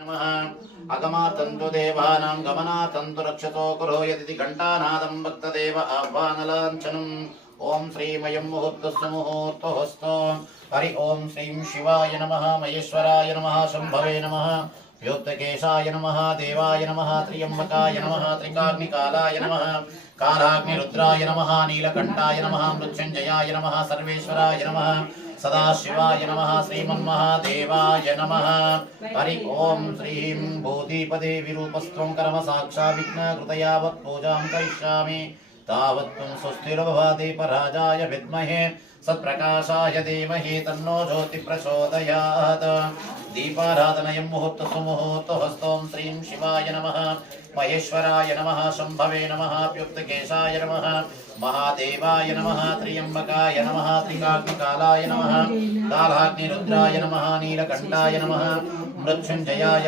नमः अगमातन्तु देवानां गमनातन्तु रक्षतो कुरो यदिति घण्टानादं भक्तदेव आह्वानलाञ्छनम् ओम श्रीमयं मुहूर्तस्य मुहूर्तोऽस्तु हरि ओम श्रीं शिवाय नमः महेश्वराय नमः शम्भवे नमः व्योत्तकेशाय नमः देवाय नमः त्र्यम्बकाय नमः त्रिकाग्निकालाय नमः कालाग्निरुद्राय नमः नीलकण्ठाय नमः मृत्युञ्जयाय नमः सर्वेश्वराय नमः सदाशिवाय नमः श्रीमन्महादेवाय नमः हरि ओम श्रीं भूतिपदे विरूपस्त्वं कर्म साक्षाविघ्नकृतयावत् पूजां करिष्यामि तावत् त्वं स्वस्तिर्भवदीपराजाय विद्महे सत्प्रकाशाय धीमहि तन्नो ज्योतिः प्रचोदयात् दीपाराधनयं मुहूर्तस्तु मुहूर्तोऽस्तु श्रीं शिवाय नमः महेश्वराय नमः शम्भवे नमः प्युक्तकेशाय नमः महादेवाय नमः त्र्यम्बकाय नमः त्रिकाग्निकालाय नमः कालाग्निरुद्राय नमः नीलकण्ठाय नमः मृत्युञ्जयाय